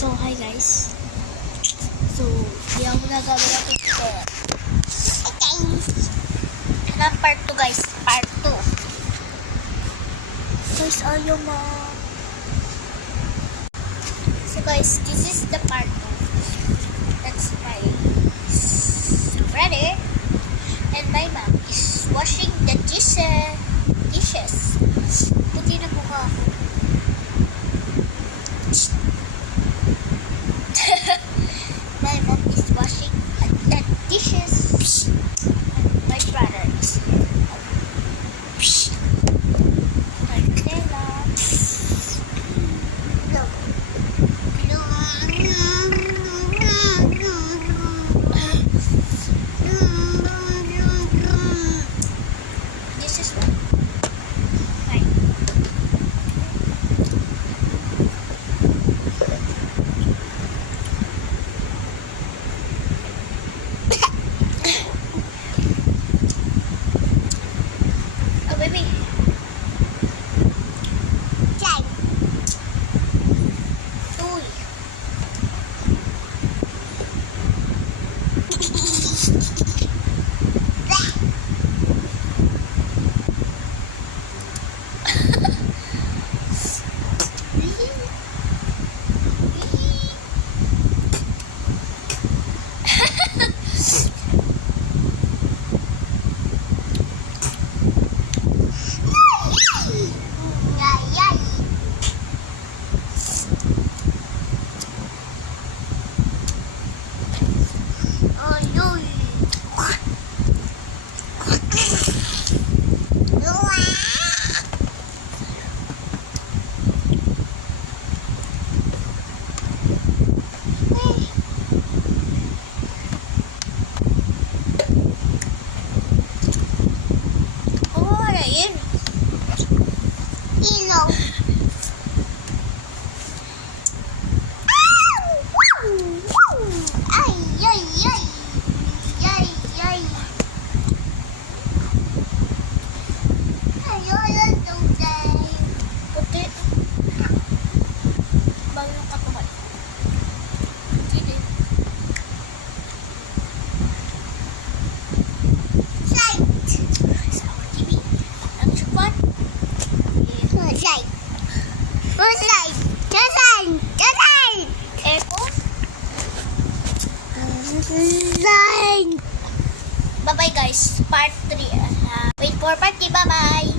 So, hi guys. So, yung nagagawin natin ito. Okay. Na part 2 guys. Part 2. Guys, ayaw mo. So guys, this is the part 2. That's my brother. And my mom is washing the dishes. Puti na mukha ako. My mom is washing the dishes. And my brother is baby. Jai. Uy. Bye-bye guys. Part 3. Wait for part 3. Bye-bye.